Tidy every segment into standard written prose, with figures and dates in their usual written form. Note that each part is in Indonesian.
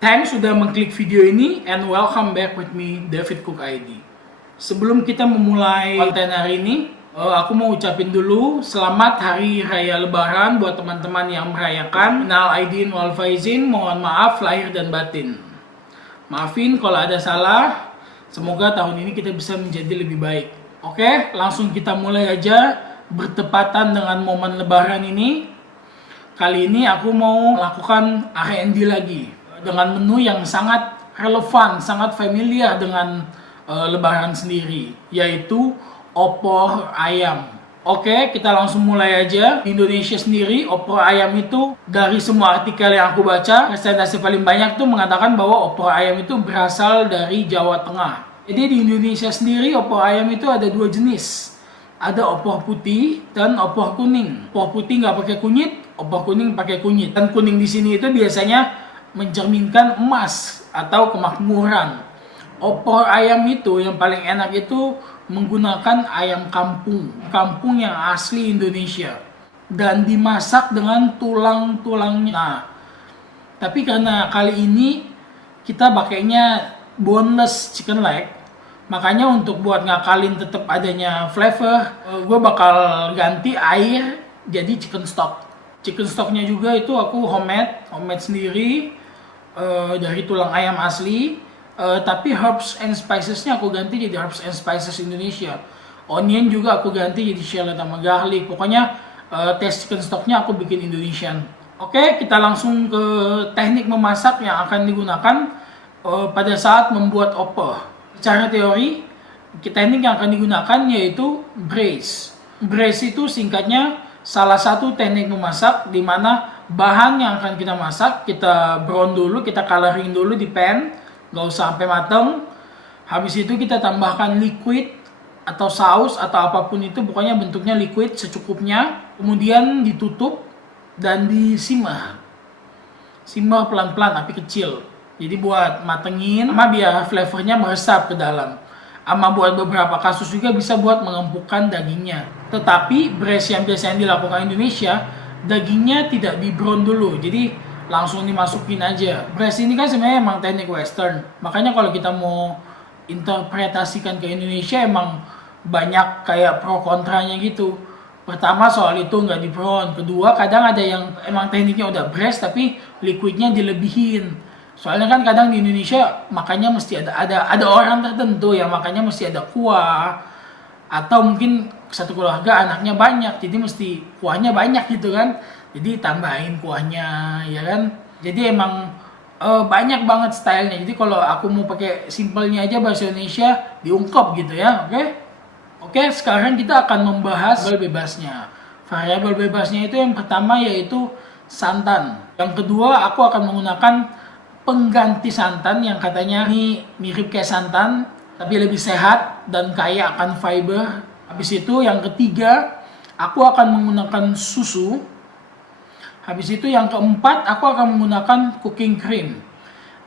Thanks sudah mengklik video ini and welcome back with me, David Cook ID. Sebelum kita memulai konten hari ini, aku mau ucapin dulu selamat Hari Raya Lebaran buat teman-teman yang merayakan. Minal aidin wal faizin, mohon maaf lahir dan batin. Maafin kalau ada salah, semoga tahun ini kita bisa menjadi lebih baik. Oke, langsung kita mulai aja. Bertepatan dengan momen Lebaran ini, kali ini aku mau melakukan R&D lagi dengan menu yang sangat relevan, sangat familiar dengan Lebaran sendiri, yaitu opor ayam. Oke, kita langsung mulai aja. Di Indonesia sendiri, opor ayam itu dari semua artikel yang aku baca, presentasi paling banyak tuh mengatakan bahwa opor ayam itu berasal dari Jawa Tengah. Jadi di Indonesia sendiri, opor ayam itu ada dua jenis. Ada opor putih dan opor kuning. Opor putih nggak pakai kunyit, opor kuning pakai kunyit. Dan kuning di sini itu biasanya mencerminkan emas atau kemakmuran. Opor ayam itu yang paling enak itu menggunakan ayam kampung yang asli Indonesia dan dimasak dengan tulang-tulangnya. Nah, tapi karena kali ini kita pakainya boneless chicken leg, makanya untuk buat ngakalin tetap adanya flavor, gue bakal ganti air jadi chicken stock. Chicken stocknya juga itu aku homemade sendiri. Dari tulang ayam asli, tapi herbs and spicesnya aku ganti jadi herbs and spices Indonesia. Onion juga aku ganti jadi shallot sama garlic. Pokoknya taste chicken stocknya aku bikin Indonesian. Oke, kita langsung ke teknik memasak yang akan digunakan pada saat membuat opor. Secara teori, teknik yang akan digunakan yaitu braise. Braise itu singkatnya salah satu teknik memasak di mana bahan yang akan kita masak, kita brown dulu, kita coloring dulu di pan, nggak usah sampai mateng. Habis itu kita tambahkan liquid atau saus atau apapun itu, pokoknya bentuknya liquid secukupnya. Kemudian ditutup dan disimmer. Simmer pelan-pelan, api kecil. Jadi buat matengin, sama biar flavornya meresap ke dalam. Sama buat beberapa kasus juga bisa buat mengempukkan dagingnya. Tetapi braise yang biasanya dilakukan Indonesia, dagingnya tidak di brown dulu, jadi langsung dimasukin aja. Braise ini kan sebenarnya emang teknik western, makanya kalau kita mau interpretasikan ke Indonesia emang banyak kayak pro kontranya gitu. Pertama soal itu nggak di brown, kedua kadang ada yang emang tekniknya udah braise tapi liquidnya dilebihin. Soalnya kan kadang di Indonesia makanya mesti ada orang tertentu yang makanya mesti ada kuah, atau mungkin satu keluarga anaknya banyak, jadi mesti kuahnya banyak gitu kan, jadi tambahin kuahnya, ya kan. Jadi emang banyak banget stylenya. Jadi kalau aku mau pakai simpelnya aja bahasa Indonesia diungkap gitu ya. Oke, sekarang kita akan membahas variabel bebasnya. Variabel bebasnya itu yang pertama yaitu santan. Yang kedua aku akan menggunakan pengganti santan yang katanya ini mirip kayak santan tapi lebih sehat dan kaya akan fiber. Habis itu yang ketiga, aku akan menggunakan susu. Habis itu yang keempat, aku akan menggunakan cooking cream.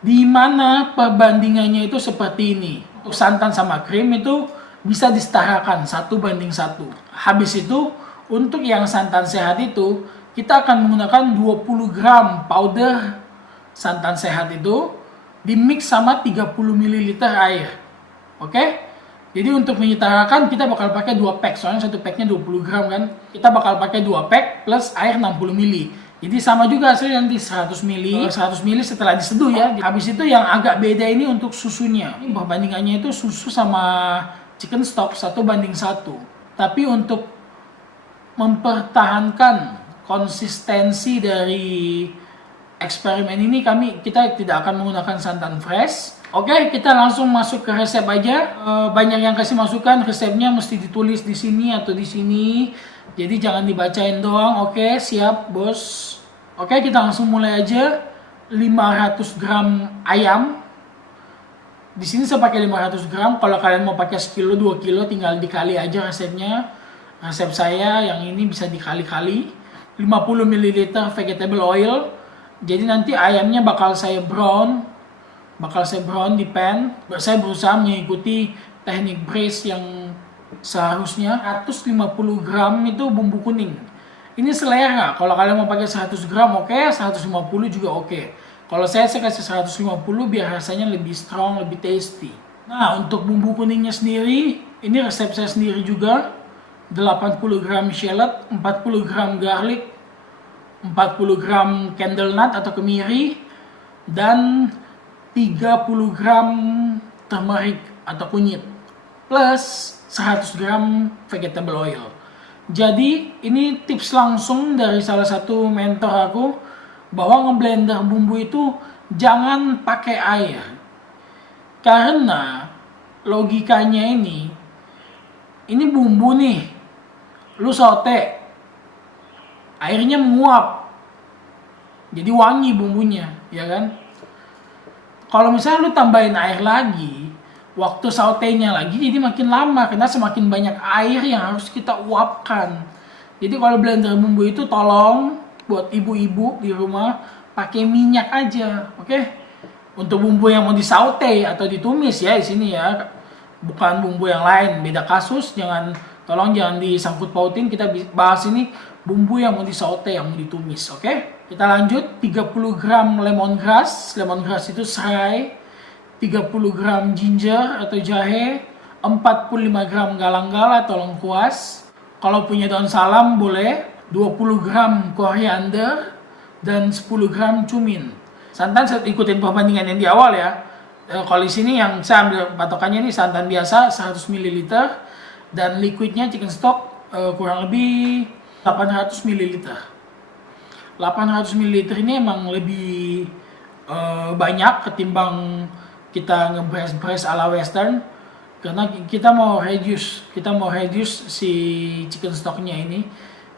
Di mana perbandingannya itu seperti ini. Untuk santan sama krim itu bisa disetarakan 1:1. Habis itu, untuk yang santan sehat itu, kita akan menggunakan 20 gram powder santan sehat itu dimix sama 30 ml air. Oke? Jadi untuk menyetarakan kita bakal pakai 2 pack, soalnya satu packnya 20 gram kan. Kita bakal pakai 2 pack plus air 60 ml. Jadi sama juga hasilnya nanti 100 ml. 100 ml setelah diseduh ya. Habis itu yang agak beda ini untuk susunya. Ini perbandingannya itu susu sama chicken stock 1:1. Tapi untuk mempertahankan konsistensi dari eksperimen ini kita tidak akan menggunakan santan fresh. Oke, kita langsung masuk ke resep aja. Banyak yang kasih masukan resepnya mesti ditulis di sini atau di sini. Jadi jangan dibacain doang. Oke, siap, bos. Oke, kita langsung mulai aja. 500 gram ayam. Di sini saya pakai 500 gram. Kalau kalian mau pakai sekilo, 2 kilo tinggal dikali aja resepnya. Resep saya yang ini bisa dikali-kali. 50 ml vegetable oil. Jadi nanti ayamnya bakal saya brown di pan. Saya berusaha mengikuti teknik braise yang seharusnya. 150 gram itu bumbu kuning. Ini selera. Kalau kalian mau pakai 100 gram oke, 150 juga oke. Kalau saya kasih 150 biar rasanya lebih strong, lebih tasty. Nah, untuk bumbu kuningnya sendiri, ini resep saya sendiri juga. 80 gram shallot, 40 gram garlic, 40 gram candle nut atau kemiri, dan 30 gram turmeric atau kunyit, plus 100 gram vegetable oil. Jadi ini tips langsung dari salah satu mentor aku, bahwa ngeblender bumbu itu jangan pakai air. Karena logikanya ini bumbu nih, lu saute, airnya menguap, jadi wangi bumbunya, ya kan? Kalau misalnya lu tambahin air lagi, waktu sautenya lagi jadi makin lama, karena semakin banyak air yang harus kita uapkan. Jadi kalau blender bumbu itu tolong buat ibu-ibu di rumah pakai minyak aja, oke? Untuk bumbu yang mau disaute atau ditumis ya di sini ya, bukan bumbu yang lain, beda kasus. Tolong jangan disangkut pautin. Kita bahas ini bumbu yang mau disaute, yang mau ditumis, oke? Kita lanjut. 30 gram lemongrass itu serai, 30 gram ginger atau jahe, 45 gram galang-galang atau lengkuas. Kalau punya daun salam boleh, 20 gram koriander, dan 10 gram cumin. Santan saya ikutin perbandingan yang di awal ya. Kalau di sini yang saya ambil patokannya ini santan biasa 100 ml, dan liquidnya chicken stock kurang lebih 800 ml. 800 ml ini emang lebih banyak ketimbang kita nge-braise ala western, karena kita mau reduce si chicken stocknya ini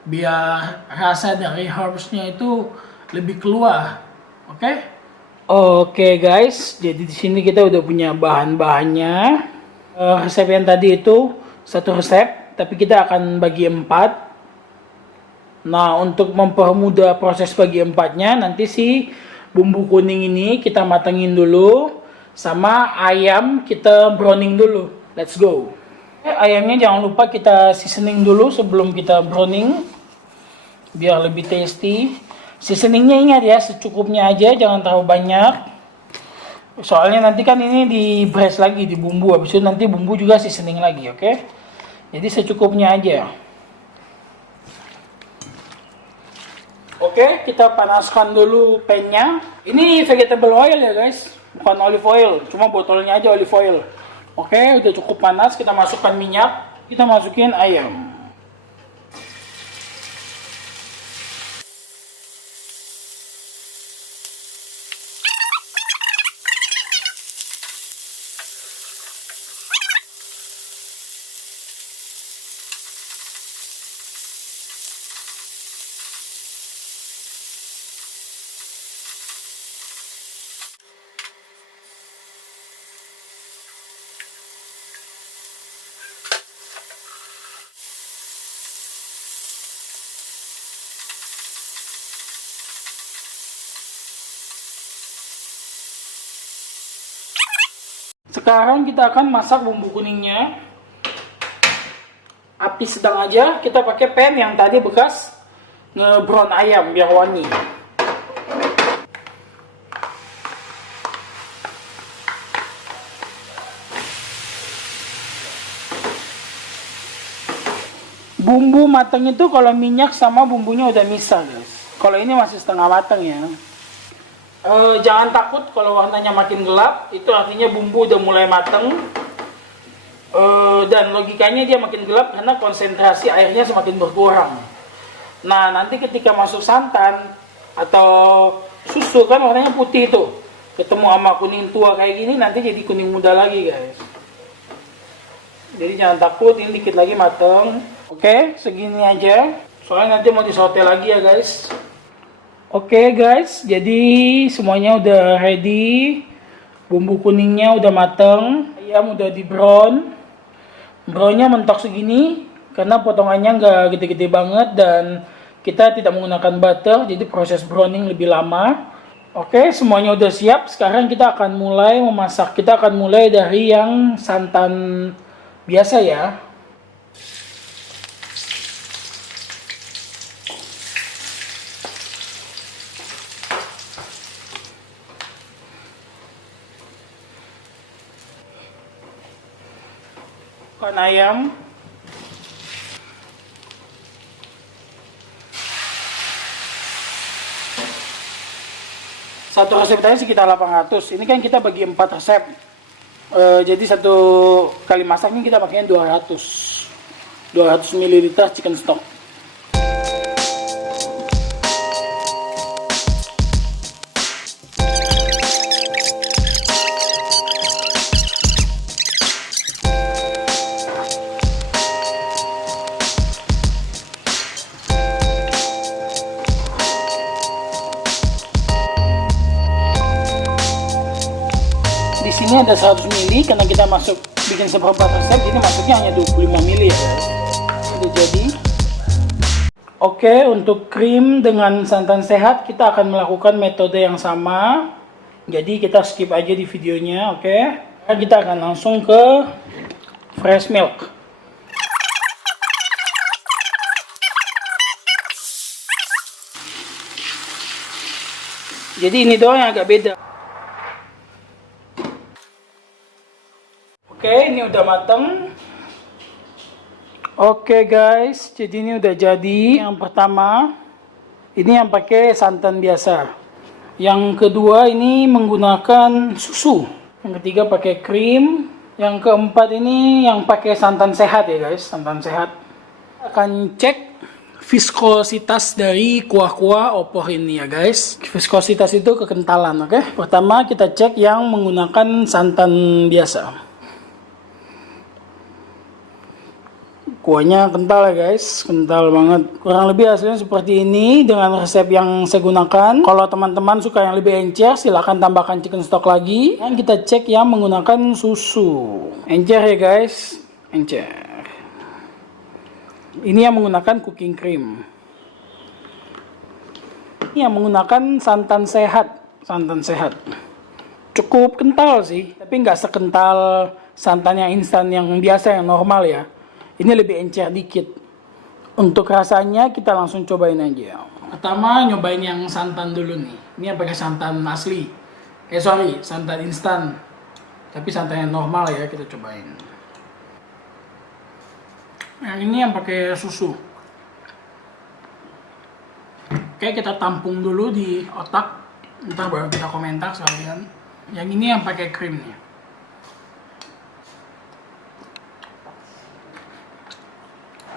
biar rasa dari herbsnya itu lebih keluar. Oke guys, jadi di sini kita udah punya bahan-bahannya. Resep yang tadi itu satu resep, tapi kita akan bagi 4. Nah, untuk mempermudah proses bagi 4-nya, nanti si bumbu kuning ini kita matengin dulu, sama ayam kita browning dulu. Let's go. Ayamnya jangan lupa kita seasoning dulu sebelum kita browning, biar lebih tasty. Seasoningnya ingat ya, secukupnya aja, jangan terlalu banyak. Soalnya nanti kan ini di braise lagi, di bumbu, habis itu nanti bumbu juga seasoning lagi, oke? Jadi secukupnya aja. Oke, kita panaskan dulu pan-nya. Ini vegetable oil ya guys, bukan olive oil, cuma botolnya aja olive oil. Oke, udah cukup panas, kita masukkan minyak, kita masukin ayam. Sekarang kita akan masak bumbu kuningnya. Api sedang aja, kita pakai pan yang tadi bekas nge-brown ayam biar wangi. Bumbu matang itu kalau minyak sama bumbunya udah misah guys. Kalau ini masih setengah matang ya. Jangan takut kalau warnanya makin gelap, itu artinya bumbu udah mulai mateng. Dan logikanya dia makin gelap karena konsentrasi airnya semakin berkurang. Nah, nanti ketika masuk santan atau susu kan warnanya putih itu, ketemu sama kuning tua kayak gini, nanti jadi kuning muda lagi guys. Jadi jangan takut, ini dikit lagi mateng. Oke, segini aja. Soalnya nanti mau disaute lagi ya guys. Oke guys, jadi semuanya udah ready. Bumbu kuningnya udah mateng, ayam udah di brown. Brownnya mentok segini karena potongannya nggak gede-gede banget dan kita tidak menggunakan butter, jadi proses browning lebih lama. Oke, semuanya udah siap. Sekarang kita akan mulai memasak. Kita akan mulai dari yang santan biasa ya. Kan ayam. Satu resep tadi sekitar 800. Ini kan kita bagi 4 resep. Jadi satu kali masaknya kita pakainya 200 ml chicken stock. Di sini ada 100 ml karena kita masuk bikin seperempat resep, jadi masuknya hanya 25 ml ya. Sudah jadi. Oke, untuk krim dengan santan sehat kita akan melakukan metode yang sama. Jadi kita skip aja di videonya, oke? Kita akan langsung ke fresh milk. Jadi ini doang yang agak beda. Oke, ini udah mateng. Oke guys, jadi ini udah jadi. Yang pertama, ini yang pakai santan biasa. Yang kedua ini menggunakan susu. Yang ketiga pakai krim. Yang keempat ini yang pakai santan sehat ya guys, santan sehat. Akan cek viskositas dari kuah-kuah opor ini ya guys. Viskositas itu kekentalan, oke? Pertama kita cek yang menggunakan santan biasa. Kuahnya kental ya guys, kental banget. Kurang lebih hasilnya seperti ini dengan resep yang saya gunakan. Kalau teman-teman suka yang lebih encer, silahkan tambahkan chicken stock lagi. Dan kita cek yang menggunakan susu. Encer ya guys, encer. Ini yang menggunakan cooking cream. Ini yang menggunakan santan sehat. Santan sehat. Cukup kental sih, tapi nggak sekental santan yang instan yang biasa, yang normal ya. Ini lebih encer dikit. Untuk rasanya kita langsung cobain aja. Pertama nyobain yang santan dulu nih. Ini yang pakai santan asli. Santan instan. Tapi santan yang normal ya, kita cobain. Yang ini yang pakai susu. Oke, kita tampung dulu di otak. Ntar baru kita komentar sekalian. Yang ini yang pakai krim nih.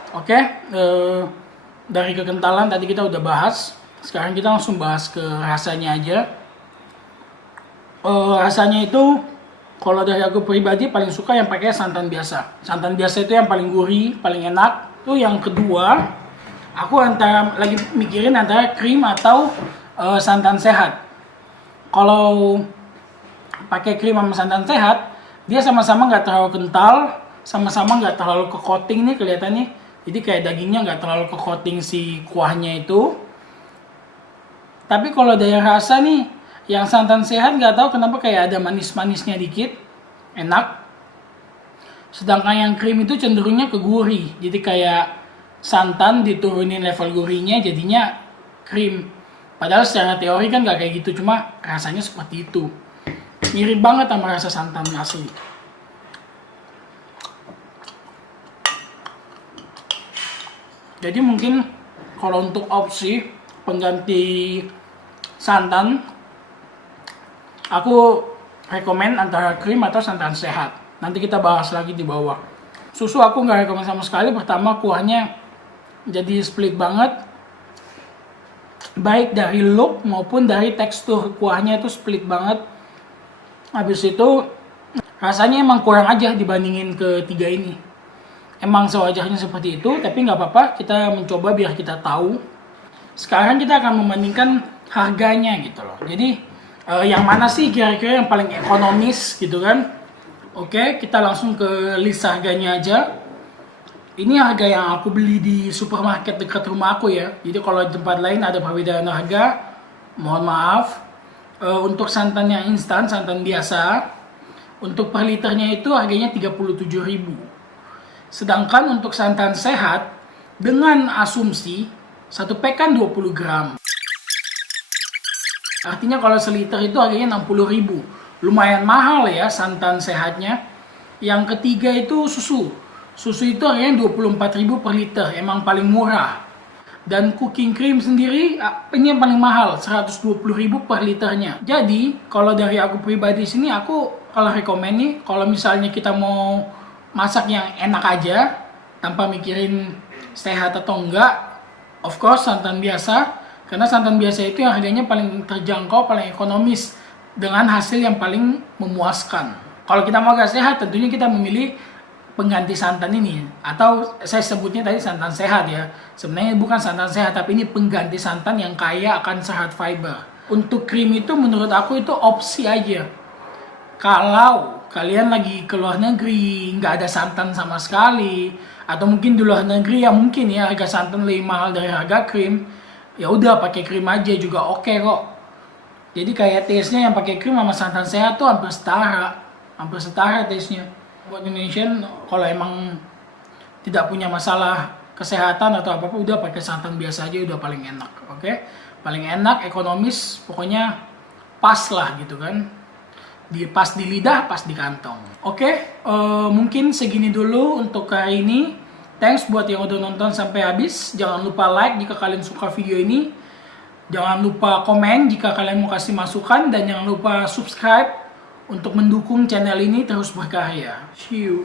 Oke, dari kekentalan tadi kita udah bahas. Sekarang kita langsung bahas ke rasanya aja. Rasanya itu, kalau dari aku pribadi paling suka yang pakai santan biasa. Santan biasa itu yang paling gurih, paling enak. Itu yang kedua, aku lagi mikirin antara krim atau santan sehat. Kalau pakai krim sama santan sehat, dia sama-sama nggak terlalu kental, sama-sama nggak terlalu ke coating nih kelihatannya. Jadi kayak dagingnya nggak terlalu ke coating si kuahnya itu. Tapi kalau dari rasa nih, yang santan sehat nggak tahu kenapa kayak ada manis-manisnya dikit, enak. Sedangkan yang krim itu cenderungnya ke gurih. Jadi kayak santan diturunin level gurihnya jadinya krim. Padahal secara teori kan nggak kayak gitu, cuma rasanya seperti itu. Mirip banget sama rasa santan asli. Jadi mungkin kalau untuk opsi pengganti santan, aku rekomen antara krim atau santan sehat. Nanti kita bahas lagi di bawah. Susu aku nggak rekomen sama sekali. Pertama kuahnya jadi split banget. Baik dari look maupun dari tekstur kuahnya itu split banget. Habis itu rasanya emang kurang aja dibandingin ketiga ini. Emang sewajarnya seperti itu, tapi nggak apa-apa, kita mencoba biar kita tahu. Sekarang kita akan membandingkan harganya gitu loh. Jadi yang mana sih kira-kira yang paling ekonomis gitu kan? Oke, kita langsung ke list harganya aja. Ini harga yang aku beli di supermarket dekat rumah aku ya. Jadi kalau di tempat lain ada perbedaan harga, mohon maaf. Untuk santan yang instan, santan biasa, untuk per liternya itu harganya 37.000. Sedangkan untuk santan sehat, dengan asumsi, satu pack kan 20 gram. Artinya kalau seliter itu harganya 60.000. Lumayan mahal ya santan sehatnya. Yang ketiga itu susu. Susu itu harganya 24.000 per liter, emang paling murah. Dan cooking cream sendiri ini yang paling mahal, 120.000 per liternya. Jadi kalau dari aku pribadi sini, aku kalau rekomen nih, kalau misalnya kita mau masak yang enak aja tanpa mikirin sehat atau enggak, of course santan biasa, karena santan biasa itu yang harganya paling terjangkau, paling ekonomis, dengan hasil yang paling memuaskan. Kalau kita mau agak sehat, tentunya kita memilih pengganti santan ini, atau saya sebutnya tadi santan sehat ya. Sebenarnya bukan santan sehat, tapi ini pengganti santan yang kaya akan serat fiber. Untuk krim itu menurut aku itu opsi aja. Kalau kalian lagi ke luar negeri, nggak ada santan sama sekali, atau mungkin di luar negeri ya mungkin ya harga santan lebih mahal dari harga krim, ya udah pakai krim aja juga oke kok. Jadi kayak taste-nya yang pakai krim sama santan sehat tuh hampir setara taste-nya. Buat Indonesian, kalau emang tidak punya masalah kesehatan atau apa-apa, udah pakai santan biasa aja udah paling enak, oke? Paling enak, ekonomis, pokoknya pas lah gitu kan. Pas di lidah, pas di kantong. Oke, mungkin segini dulu untuk hari ini. Thanks buat yang udah nonton sampai habis. Jangan lupa like jika kalian suka video ini. Jangan lupa komen jika kalian mau kasih masukan. Dan jangan lupa subscribe untuk mendukung channel ini terus berkarya. See you.